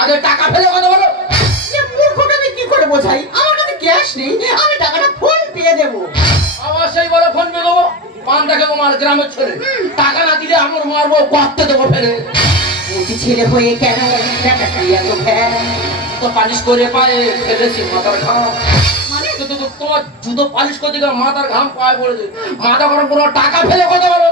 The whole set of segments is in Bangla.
আগে টাকা ফেলে কথা বলো। মূর্খটা আমি কি করে বোঝাই? আমার কাছে ক্যাশ নেই, আমি টাকাটা ফোন পে দেবো। অবশ্যই বলো ফোন পে দেবো। পানটাকে আমার গ্রামের ছেলে, টাকা না দিলে আমার মারবো, করতে দেবো ফেলে। মুচি ছেলে হয়ে কেন টাকাটা এত ভ্যান? তো পালিশ করে পায়ে ফেলেছি মাথার ঘাম। মানে তোমার জুতো পালিশ করতে গিয়ে মাথার ঘাম পায়ে পড়েছে। মাথা গরম কোনো টাকা ফেলে কথা বলো।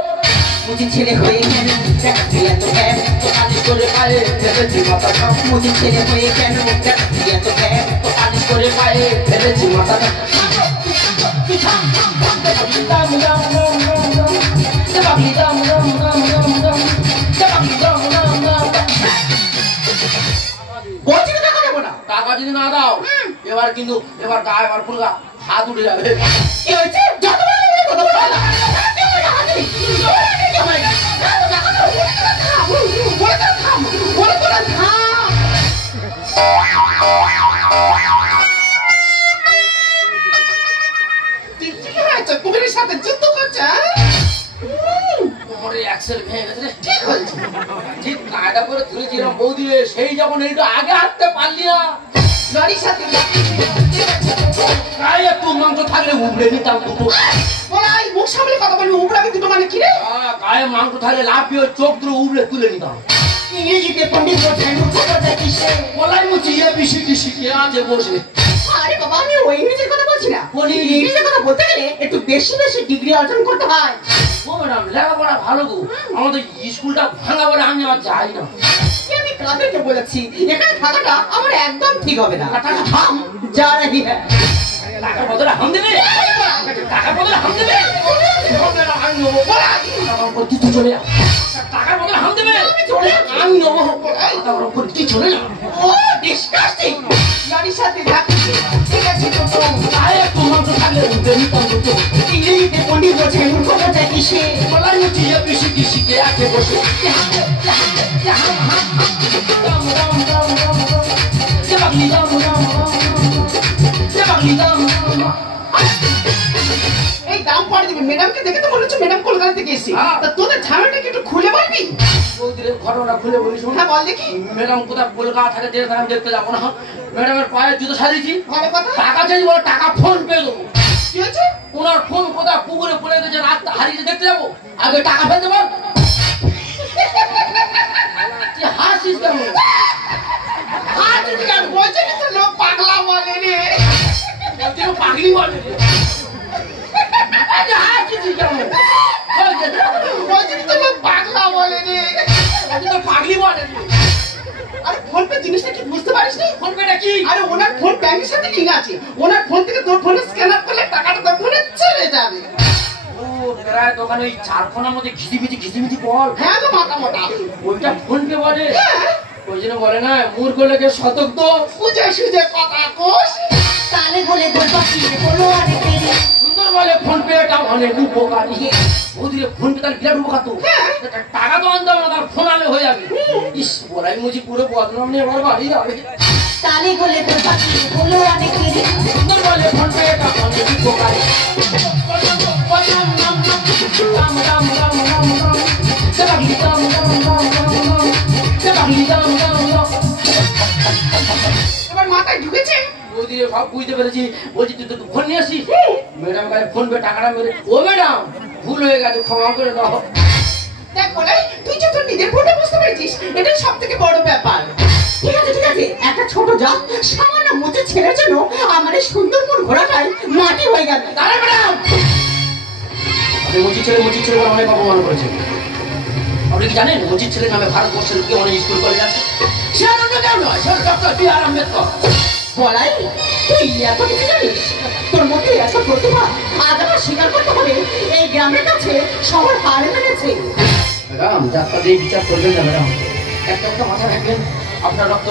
মুচি ছেলে হয়ে কেন টাকাটা এত ভ্যান? তো পালিশ করে পায়ে ফেলেছি মাথার ঘাম। মুচি ছেলে হয়ে কেন টাকাটা এত ভ্যান? তো পালিশ করে পায়ে ফেলেছি মাথার ঘাম। টাকা যদি না দাও এবার কিন্তু এবার গায়ে আমার পুরো হাত উঠে যাবে। কি হয়েছে? যত বড় কথা বলো না। কুমিরের সাথে যুদ্ধ করছে। কোমরে অ্যাক্সেল ভেঙে গেছে। ঠিক হয়েছে। ঠিক কায়দা করে ধরেছিলাম বৌদি, সেই যখন এইটু আগে হাঁটতে পারলি না। গাড়ির সাথে গায়ে একটু মাংস থাকলে উবড়ে নিতাম দুটো। বলাই মুখ সামলে কথা বলবি, উবড়াকে দুটো মানে কি রে? গায়ে মাংস থাকলে লাফিয়ে চোখ দুটো উবড়ে তুলে নিতাম। ইংরেজিতে পণ্ডিত বলছেন মুখ কথা কিসে? বলাই মুচি এবিসিডি শিখে আছে বসে। আরে বাবা, আমি ওই ইংরেজির কথা বলছি না। বলি ইংরেজির কথা বলতে গেলে একটু বেশি বেশি ডিগ্রি অর্জন করতে হয়। ও ম্যাডাম লেখাপড়া ভালো গো, আমাদের স্কুলটা ভাঙা বলে আমি আর যাই না। আমি কাদেরকে বলেছি এখানে থাকাটা আমার একদম ঠিক হবে না। হাম যা রহি হ্যাঁ। টাকার বদলে হাম দেবে, টাকার বদলে হাম দেবে। আমি নেবো, তুই চলে যা। টাকার বদলে হাম দেবে, আমি নেবো। তুই চলে যা। ও ডিসকাস্টিং। গাড়ির সাথে থাকছে ঠিক আছে তো গায়ে একটু মাংস থাকলে উঠে নিতাম দুটো। ইংরেজিতে পণ্ডিত বলছেন মুখ কথা কিসে? বলাই মুচি এবিসিডি শিখে আছে বসে। এই দাম পড়ে দিবি। ম্যাডামকে দেখে তো মনে হচ্ছে ম্যাডাম কলকাতা থেকে এসেছি। তা তোদের ঝামেলাটা কি একটু খুলে বলবি? ঘটনা খুলে বলি শোন। হ্যাঁ বল দেখি। ম্যাডাম কোথায় কলকাতা থাকে দেখে আমি দেখতে যাবো না। ম্যাডামের পায়ে জুতো সারিয়েছি, ভালো কথা। টাকা চাইছি, বলো টাকা ফোন পে দেবো। কি হয়েছে? ওনার ফোন কোথায় পুকুরে পড়ে গেছে, রাস্তা হারিয়েছে দেখতে যাবো, আগে টাকা ফেলতে বল। হাসিস কেমন? হাসিস কেন? বলছে না তো লোক পাগলা বলে রে। পাগলি বলে হাসিস কেমন? বলছে তো লোক পাগলা বলে রে। পাগলি বলে। আরে ফোন পে জিনিসটা কি বুঝতে পারিস নি? ফোন পেটা কি? আরে ওনার ফোন ব্যাংকের সাথে লিংক আছে। ওনার ফোন থেকে তোর ফোনে স্ক্যানার করলে টাকাটা তোর ফোনে চলে যাবে। ও প্রায় দোকানে ওই চার ফোনের মধ্যে ঘিজিমিজি বল। হ্যাঁ তো মাথা মোটা। ওইটা ফোন পে বলে। ওই জন্য বলে না মূর্খ লোকের শতক তো বুঝে সুঝে কথা কোষ। তালে বলে তোর পাখি বলো অনেক দেরি। সুন্দর বলে ফোন পে এটা অনেক উপকারী। ওদিকে ফোন পে তার বিরাট উপকার তো। টাকা তো আনতে হবে না, তার ফোন আলে হয়ে যাবে। ইস বলাই মুজি পুরো বদনাম নিয়ে আমার বাড়ি যাবে। তালে বলে তোর পাখি বলো অনেক দেরি। সুন্দর বলে ফোন পে এটা অনেক উপকারী। এবার মাথায় ঢুকেছে। ওদিকে সব বুঝতে পেরেছি। বলছি তুই তো ফোন নিয়ে আসিস। ম্যাডাম কাছে ফোন পে টাকাটা মেরে, ও ম্যাডাম ভুল হয়ে গেছে, ক্ষমা করে দাও। দেখ বলাই, তুই যে তোর নিজের ফোনটা বুঝতে পেরেছিস, এটাই সব থেকে বড় ব্যাপার। ঠিক আছে ঠিক আছে, একটা ছোট জাত সামান্য মুচে ছেলের জন্য আমার এই সুন্দরবন ঘোড়াটাই মাটি হয়ে গেল। দাঁড়া ম্যাডাম, আপনি মুচির ছেলে বলে অনেক অপমান করেছেন। আপনি কি জানেন মুচির ছেলে নামে ভারতবর্ষের লোকে অনেক স্কুল কলেজ আছে? সে অন্য কেউ নয়, সে ডক্টর বি.আর. আম্বেদকর। বলাই, তুই এত কিছু জানিস? তোর মধ্যে এত প্রতিভা, আজ আমার স্বীকার করতে হবে এই গ্রামের কাছে শহর হারে মেরেছে। ম্যাডাম যাত্রা দিয়ে বিচার করবেন না ম্যাডাম, একটা কথা মাথায় রাখবেন, আপনার রক্ত